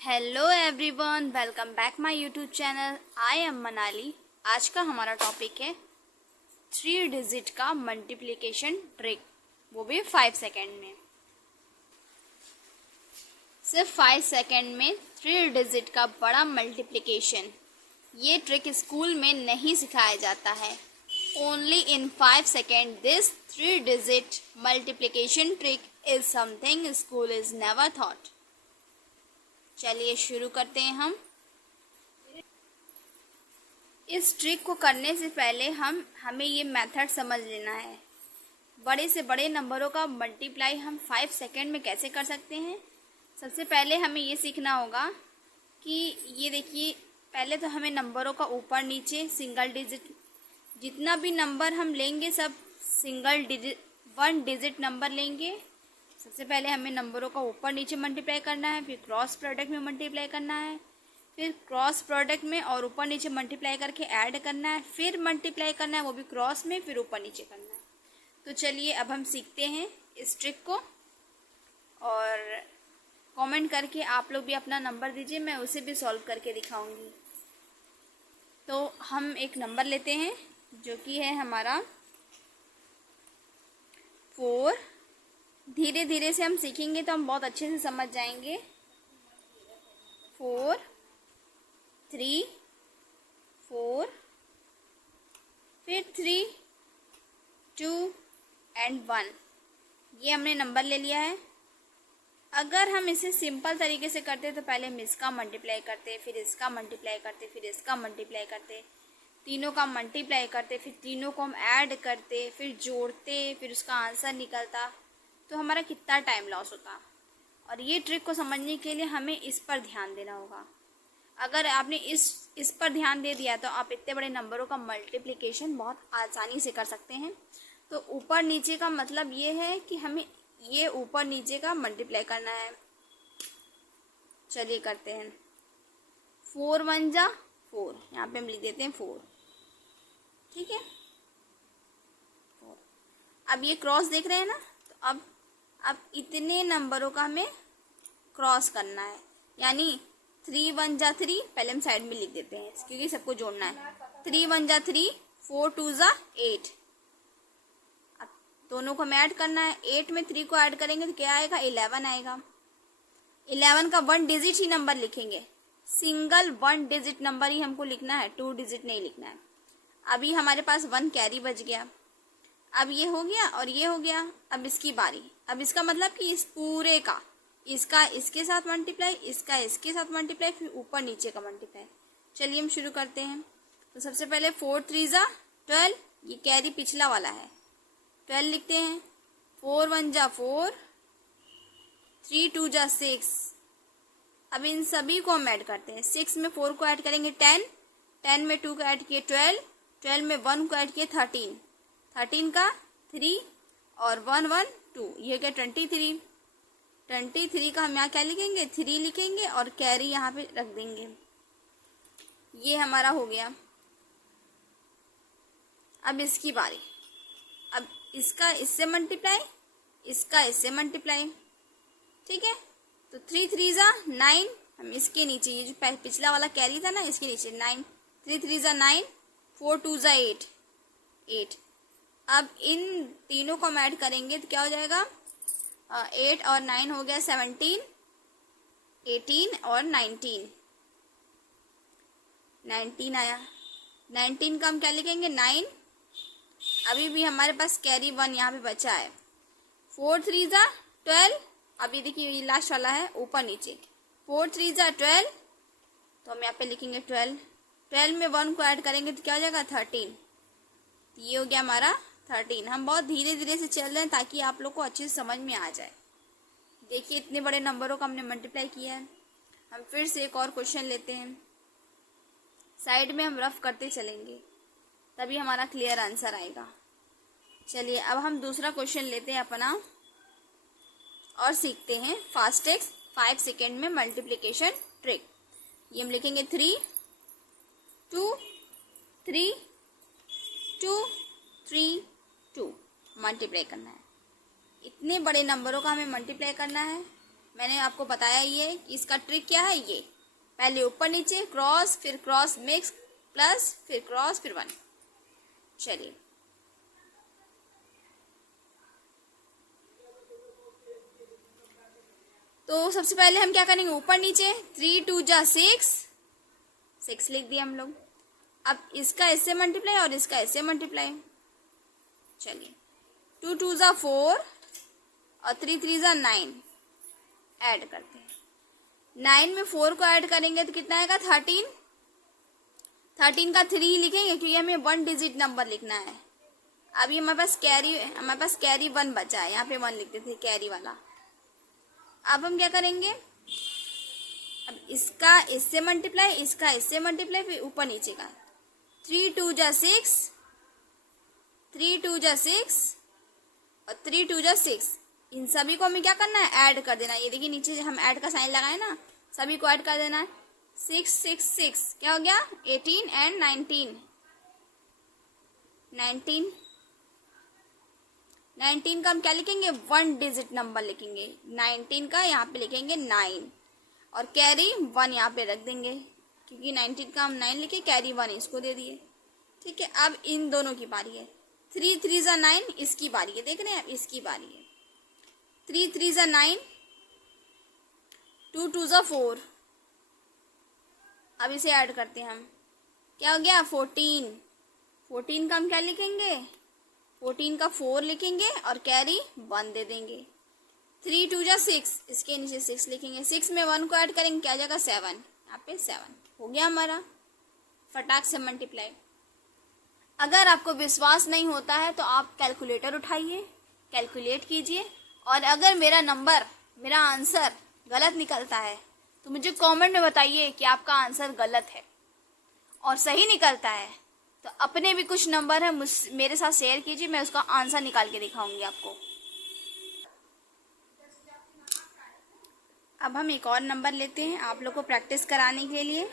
Hello everyone, welcome back my YouTube channel. I am Manali. आज का हमारा टॉपिक है 3 डिजिट का मल्टीप्लिकेशन ट्रिक, वो भी 5 सेकेंड में। सिर्फ 5 सेकेंड में 3 डिजिट का बड़ा मल्टीप्लिकेशन। ये ट्रिक स्कूल में नहीं सिखाया जाता है। Only in 5 second this 3 digit multiplication trick is something school is never thought. चलिए शुरू करते हैं हम। इस ट्रिक को करने से पहले हमें ये मेथड समझ लेना है। बड़े से बड़े नंबरों का मल्टीप्लाई हम 5 सेकेंड में कैसे कर सकते हैं। सबसे पहले हमें ये सीखना होगा कि ये देखिए, पहले तो हमें नंबरों का ऊपर नीचे सिंगल डिजिट, जितना भी नंबर हम लेंगे सब सिंगल डिजिट 1 डिजिट नंबर लेंगे। सबसे पहले हमें नंबरों का ऊपर नीचे मल्टीप्लाई करना है, फिर क्रॉस प्रोडक्ट में मल्टीप्लाई करना है, फिर क्रॉस प्रोडक्ट में और ऊपर नीचे मल्टीप्लाई करके ऐड करना है, फिर मल्टीप्लाई करना है वो भी क्रॉस में, फिर ऊपर नीचे करना है। तो चलिए अब हम सीखते हैं इस ट्रिक को, और कमेंट करके आप लोग भी अपना नंबर दीजिए, मैं उसे भी सॉल्व करके दिखाऊंगी। तो हम एक नंबर लेते हैं जो कि है हमारा 4। धीरे धीरे से हम सीखेंगे तो हम बहुत अच्छे से समझ जाएंगे। 4 3 4, फिर 3 2 एंड 1। ये हमने नंबर ले लिया है। अगर हम इसे सिंपल तरीके से करते तो पहले हम इसका मल्टीप्लाई करते, फिर इसका मल्टीप्लाई करते, फिर इसका मल्टीप्लाई करते, तीनों का मल्टीप्लाई करते, फिर तीनों को हम ऐड करते, फिर जोड़ते, फिर उसका आंसर निकलता, तो हमारा कितना टाइम लॉस होता। और ये ट्रिक को समझने के लिए हमें इस पर ध्यान देना होगा। अगर आपने इस पर ध्यान दे दिया तो आप इतने बड़े नंबरों का मल्टीप्लिकेशन बहुत आसानी से कर सकते हैं। तो ऊपर नीचे का मतलब ये है कि हमें ये ऊपर नीचे का मल्टीप्लाई करना है। चलिए करते हैं। 4 1 जा 4, यहाँ पे हम लिख देते हैं 4, ठीक है। अब ये क्रॉस देख रहे हैं ना, तो अब इतने नंबरों का हमें क्रॉस करना है, यानी 3 1 जा 3, पहले हम साइड में लिख देते हैं क्योंकि सबको जोड़ना है। 3 1 जा 3, 4 2 जा 8। अब दोनों को हमें ऐड करना है। 8 में 3 को ऐड करेंगे तो क्या आएगा, 11 आएगा। 11 का 1 डिजिट ही नंबर लिखेंगे, सिंगल 1 डिजिट नंबर ही हमको लिखना है, 2 डिजिट नहीं लिखना है। अभी हमारे पास 1 कैरी बच गया। अब ये हो गया और ये हो गया। अब इसकी बारी। अब इसका मतलब कि इस पूरे का, इसका इसके साथ मल्टीप्लाई, इसका इसके साथ मल्टीप्लाई, फिर ऊपर नीचे का मल्टीप्लाई। चलिए हम शुरू करते हैं। तो सबसे पहले 4 3 जा 12, ये कैरी पिछला वाला है, 12 लिखते हैं। 4 1 जा 4, 3 2 जा 6। अब इन सभी को हम ऐड करते हैं। 6 में 4 को ऐड करेंगे 10, 10 में 2 को ऐड किए 12, 12 में 1 को ऐड किए 13, 13 का 3 और 1 1 2, ये क्या 23। 23 का हम यहाँ क्या लिखेंगे, 3 लिखेंगे और कैरी यहाँ पे रख देंगे। ये हमारा हो गया। अब इसकी बारी। अब इसका इससे मल्टीप्लाई, इसका इससे मल्टीप्लाई, ठीक है। तो 3 3 जा 9, हम इसके नीचे, ये जो पिछला वाला कैरी था ना, इसके नीचे 9, 3 3 जा 9, 4 2 जा 8 8। अब इन तीनों को हम ऐड करेंगे तो क्या हो जाएगा, 8 और 9 हो गया 17, 18 और 19 आया। 19 का हम क्या लिखेंगे 9। अभी भी हमारे पास कैरी 1 यहाँ पे बचा है। 4 3 जा 12, अभी देखिए ये लास्ट वाला है ऊपर नीचे। 4 3 जा 12, तो हम यहाँ पे लिखेंगे 12। 12 में 1 को ऐड करेंगे तो क्या हो जाएगा 13। ये हो गया हमारा 13। हम बहुत धीरे धीरे से चल रहे हैं ताकि आप लोग को अच्छे से समझ में आ जाए। देखिए इतने बड़े नंबरों का हमने मल्टीप्लाई किया है। हम फिर से एक और क्वेश्चन लेते हैं। साइड में हम रफ करते चलेंगे तभी हमारा क्लियर आंसर आएगा। चलिए अब हम दूसरा क्वेश्चन लेते हैं अपना और सीखते हैं फास्टेस्ट 5 सेकेंड में मल्टीप्लिकेशन ट्रिक। ये हम लिखेंगे 3 2 3 2 3 2, मल्टीप्लाई करना है। इतने बड़े नंबरों का हमें मल्टीप्लाई करना है। मैंने आपको बताया ये कि इसका ट्रिक क्या है। ये पहले ऊपर नीचे क्रॉस, फिर क्रॉस मिक्स प्लस, फिर क्रॉस, फिर 1। चलिए तो सबसे पहले हम क्या करेंगे, ऊपर नीचे 3 2 जा 6 लिख दिया हम लोग। अब इसका इससे मल्टीप्लाई और इसका इससे मल्टीप्लाई। चलिए 2 2 जा 4 और 3 3 जा 9 ऐड करते हैं। 9 में 4 को ऐड करेंगे तो कितना आएगा 13। 13 का 3 लिखेंगे क्योंकि हमें 1 डिजिट नंबर लिखना है। अभी हमारे पास कैरी 1 बचा है, यहाँ पे 1 लिखते थे कैरी वाला। अब हम क्या करेंगे, अब इसका इससे मल्टीप्लाई, इसका इससे मल्टीप्लाई, फिर ऊपर नीचे का 3 2 जा 6, 3 2 जा 6 और 3 2 जा 6। इन सभी को हमें क्या करना है, ऐड कर देना है। ये देखिए नीचे हम ऐड का साइन लगाए ना, सभी को ऐड कर देना है। 6 6 6 क्या हो गया 18 एंड 19। 19 का हम क्या लिखेंगे, 1 डिजिट नंबर लिखेंगे। 19 का यहाँ पे लिखेंगे 9 और कैरी 1 यहाँ पे रख देंगे क्योंकि 19 का हम 9 लिखे, कैरी 1 इसको दे दिए। ठीक है, अब इन दोनों की बारी है। 3 3 जा 9 इसकी बारी है, देख रहे हैं, इसकी बारी है। 3 3 जा 9, 2 2 जा 4। अब इसे ऐड करते हैं हम, क्या हो गया 14। 14 का हम क्या लिखेंगे, 14 का 4 लिखेंगे और कैरी 1 दे देंगे। 3 2 जा 6, इसके नीचे 6 लिखेंगे। 6 में 1 को ऐड करेंगे, क्या हो जाएगा 7, यहाँ पे 7 हो गया हमारा फटाक से मल्टीप्लाई। अगर आपको विश्वास नहीं होता है तो आप कैलकुलेटर उठाइए, कैलकुलेट कीजिए, और अगर मेरा आंसर गलत निकलता है तो मुझे कमेंट में बताइए कि आपका आंसर गलत है। और सही निकलता है तो अपने भी कुछ नंबर है मेरे साथ शेयर कीजिए, मैं उसका आंसर निकाल के दिखाऊंगी आपको। अब हम एक और नंबर लेते हैं आप लोग को प्रैक्टिस कराने के लिए।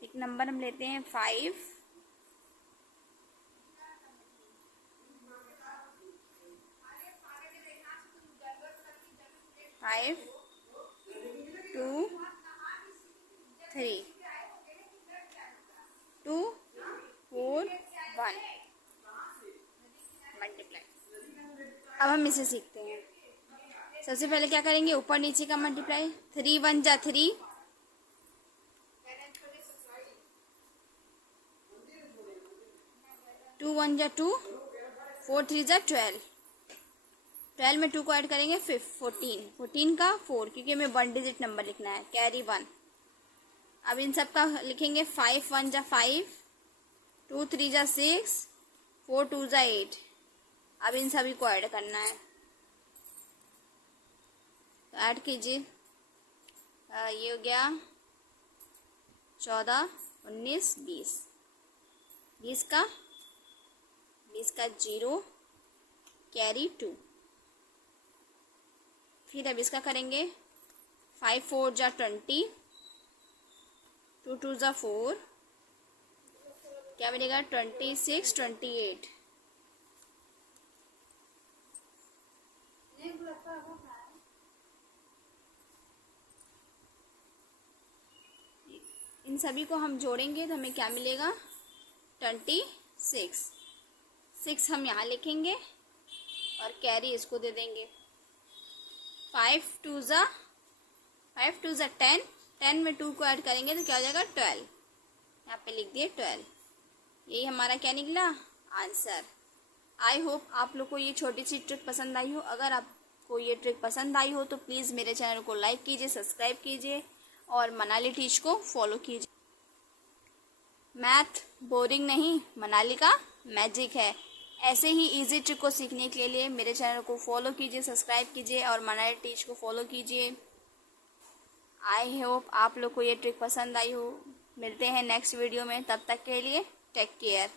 एक नंबर हम लेते हैं 5 5 2 3 2 4 1 मल्टीप्लाई। अब हम इसे सीखते हैं। सबसे पहले क्या करेंगे, ऊपर नीचे का मल्टीप्लाई। 3 1 जा 3, 2 1 जा 2, 4 3 जा 12। 12 में 2 को ऐड करेंगे 14। 14 का 4 क्योंकि हमें 1 डिजिट नंबर लिखना है, कैरी 1। अब इन सब का लिखेंगे 5 1 जा 5, 2 3 जा 6, 4 2 जा 8। अब इन सभी को ऐड करना है, तो ऐड कीजिए। ये हो गया 14 19 20। 20 का 0 कैरी 2। फिर अब इसका करेंगे 5 4 जा 20, 2 2 जा 4, क्या बनेगा 26 28। इन सभी को हम जोड़ेंगे तो हमें क्या मिलेगा 26। 6 हम यहाँ लिखेंगे और कैरी इसको दे देंगे। 5 2 जा 10, 10 में 2 को ऐड करेंगे तो क्या हो जाएगा 12। यहाँ पे लिख दिए 12। यही हमारा क्या निकला आंसर। आई होप आप लोग को ये छोटी सी ट्रिक पसंद आई हो। अगर आपको ये ट्रिक पसंद आई हो तो प्लीज़ मेरे चैनल को लाइक कीजिए, सब्सक्राइब कीजिए और मनाली टीच को फॉलो कीजिए। मैथ बोरिंग नहीं, मनाली का मैजिक है। ऐसे ही इजी ट्रिक को सीखने के लिए मेरे चैनल को फॉलो कीजिए, सब्सक्राइब कीजिए और मनाली टीच को फॉलो कीजिए। आई होप आप लोग को ये ट्रिक पसंद आई हो। मिलते हैं नेक्स्ट वीडियो में, तब तक के लिए टेक केयर।